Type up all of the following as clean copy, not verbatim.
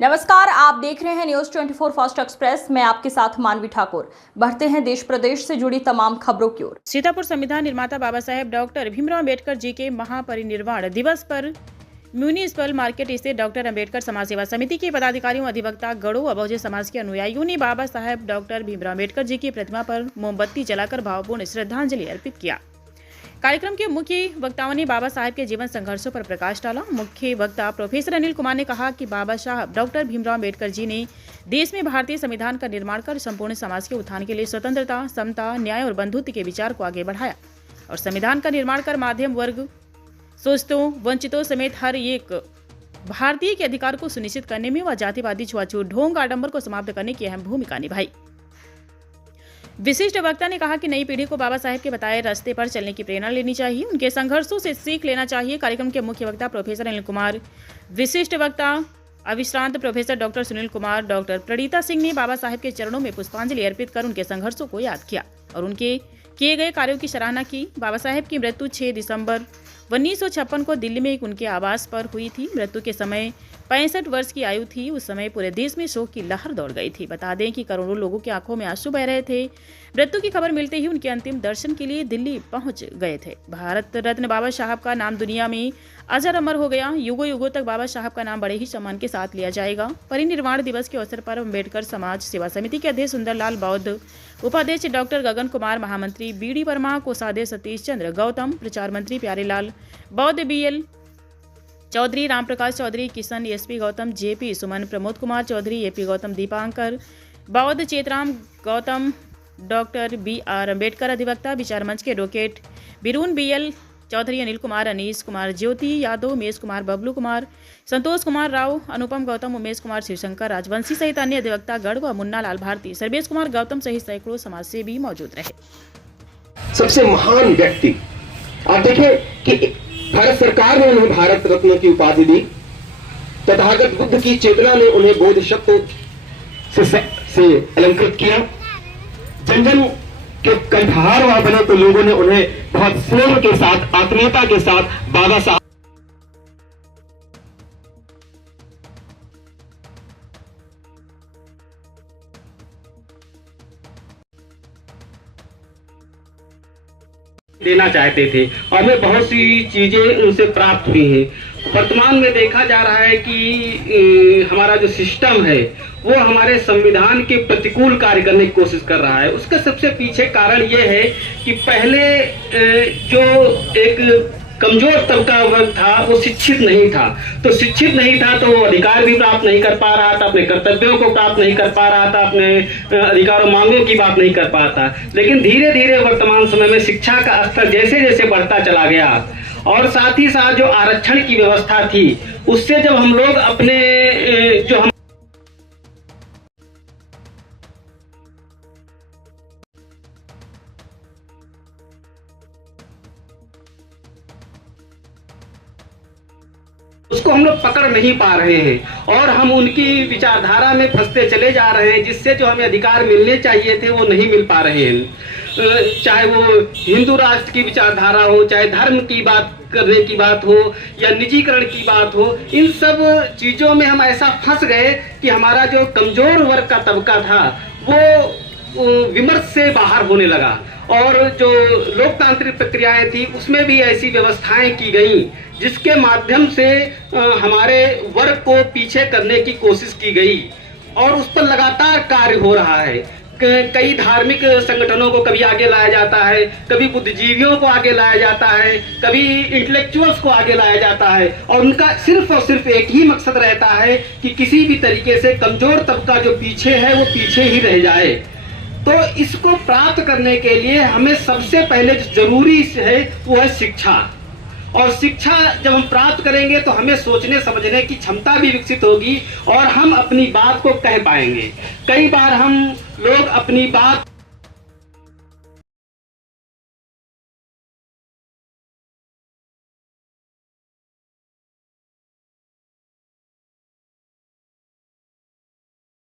नमस्कार, आप देख रहे हैं न्यूज 24 फास्ट एक्सप्रेस। मैं आपके साथ मानवी ठाकुर। बढ़ते हैं देश प्रदेश से जुड़ी तमाम खबरों की ओर। सीतापुर संविधान निर्माता बाबा साहेब डॉक्टर भीमराव अंबेडकर जी के महापरिनिर्वाण दिवस पर म्यूनिसिपल मार्केट स्थित डॉक्टर अंबेडकर समाज सेवा समिति के पदाधिकारियों, अधिवक्ता गणों व बहुजन समाज के अनुयायियों ने बाबा साहेब डॉक्टर भीमराव अंबेडकर जी की प्रतिमा पर मोमबत्ती जलाकर भावपूर्ण श्रद्धांजलि अर्पित किया। कार्यक्रम के मुख्य वक्ताओं ने बाबा साहेब के जीवन संघर्षों पर प्रकाश डाला। मुख्य वक्ता प्रोफेसर अनिल कुमार ने कहा कि बाबा साहब डॉक्टर भीमराव अंबेडकर जी ने देश में भारतीय संविधान का निर्माण कर संपूर्ण समाज के उत्थान के लिए स्वतंत्रता, समता, न्याय और बंधुत्व के विचार को आगे बढ़ाया और संविधान का निर्माण कर मध्यम वर्ग, शोषितों, वंचितों समेत हर एक भारतीय के अधिकार को सुनिश्चित करने में व जातिवादी छुआछूत, ढोंग, आडंबर को समाप्त करने की अहम भूमिका निभाई। विशिष्ट वक्ता ने कहा कि नई पीढ़ी को बाबा साहेब के बताए रास्ते पर चलने की प्रेरणा लेनी चाहिए, उनके संघर्षों से सीख लेना चाहिए। कार्यक्रम के मुख्य वक्ता प्रोफेसर अनिल कुमार, विशिष्ट वक्ता अविश्रांत professor doctor Sunil Kumar, doctor Praneeta Singh ने बाबा साहेब के चरणों में पुष्पांजलि अर्पित कर उनके संघर्षों को याद किया और उनके किए गए कार्यों की सराहना की। बाबा साहेब की मृत्यु 6 दिसंबर 1956 को दिल्ली में उनके आवास पर हुई थी। मृत्यु के समय 65 वर्ष की आयु थी। उस समय पूरे देश में शोक की लहर दौड़ गई थी। बता दें कि करोड़ों लोगों की आंखों में आंसू बह रहे थे। मृत्यु की खबर मिलते ही उनके अंतिम दर्शन के लिए दिल्ली पहुंच गए थे। भारत रत्न बाबा साहब का नाम दुनिया में अजर अमर हो गया। युगों युगों तक बाबा साहब का नाम बड़े ही सम्मान के साथ लिया जाएगा। परिनिर्वाण दिवस के अवसर पर अम्बेडकर समाज सेवा समिति के अध्यक्ष सुंदरलाल बौद्ध, उपाध्यक्ष डॉक्टर गगन कुमार, महामंत्री बीडी वर्मा, कोषाध्यक्ष सतीश चंद्र गौतम, प्रचार मंत्री Pyarelal Bauddh, BL Chaudhary, Ramprakash Chaudhary, Kishan, SP Gautam, JP Suman, Pramod Kumar Chaudhary, AP Gautam, Dipankar Bauddh, Chetram Gautam, doctor BR Ambedkar, अधिवक्ता विचार मंच के एडवोकेट बिरून BL चौधरी, अनिल कुमार, अनीश कुमार, ज्योति यादव, उमेश कुमार, बबलू कुमार, संतोष कुमार राव, अनुपम गौतम, उमेश कुमार, शिवशंकर राजवंशी सहित अन्य अधिवक्ता गढ़ व मुन्ना लाल भारती, सर्वेश कुमार गौतम सहित सैकड़ों समाज से भी मौजूद रहे। सबसे महान व्यक्ति आप देखें कि भारत सरकार ने उन्हें भारत रत्न की उपाधि दी। तथागत बुद्ध की चेतना ने उन्हें बोध शब्द से अलंकृत किया। जन जन के कंठहार वह बने तो लोगों ने उन्हें बहुत स्नेह के साथ, आत्मीयता के साथ बाबा साहब देना चाहते थे और हमें बहुत सी चीजें उनसे प्राप्त हुई हैं। वर्तमान में देखा जा रहा है कि हमारा जो सिस्टम है वो हमारे संविधान के प्रतिकूल कार्य करने की कोशिश कर रहा है। उसका सबसे पीछे कारण ये है कि पहले जो एक कमजोर तबका वर्ग था वो शिक्षित नहीं था, तो शिक्षित नहीं था तो वो अधिकार भी प्राप्त नहीं कर पा रहा था, अपने कर्तव्यों को प्राप्त नहीं कर पा रहा था, अपने अधिकारों मांगों की बात नहीं कर पाता। लेकिन धीरे धीरे वर्तमान समय में शिक्षा का स्तर जैसे जैसे बढ़ता चला गया और साथ ही साथ जो आरक्षण की व्यवस्था थी उससे जब हम लोग अपने जो हम उसको हम लोग पकड़ नहीं पा रहे हैं और हम उनकी विचारधारा में फंसते चले जा रहे हैं, जिससे जो हमें अधिकार मिलने चाहिए थे वो नहीं मिल पा रहे हैं। चाहे वो हिंदू राष्ट्र की विचारधारा हो, चाहे धर्म की बात करने की बात हो या निजीकरण की बात हो, इन सब चीजों में हम ऐसा फंस गए कि हमारा जो कमजोर वर्ग का तबका था वो विमर्श से बाहर होने लगा और जो लोकतांत्रिक प्रक्रियाएं थी उसमें भी ऐसी व्यवस्थाएं की गई जिसके माध्यम से हमारे वर्ग को पीछे करने की कोशिश की गई और उस पर लगातार कार्य हो रहा है। कई धार्मिक संगठनों को कभी आगे लाया जाता है, कभी बुद्धिजीवियों को आगे लाया जाता है, कभी इंटेलेक्चुअल्स को आगे लाया जाता है और उनका सिर्फ और सिर्फ एक ही मकसद रहता है कि किसी भी तरीके से कमजोर तबका जो पीछे है वो पीछे ही रह जाए। तो इसको प्राप्त करने के लिए हमें सबसे पहले जो जरूरी है वो है शिक्षा, और शिक्षा जब हम प्राप्त करेंगे तो हमें सोचने समझने की क्षमता भी विकसित होगी और हम अपनी बात को कह पाएंगे। कई बार हम लोग अपनी बात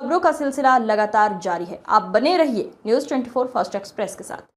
खबरों का सिलसिला लगातार जारी है। आप बने रहिए न्यूज 24 फास्ट एक्सप्रेस के साथ।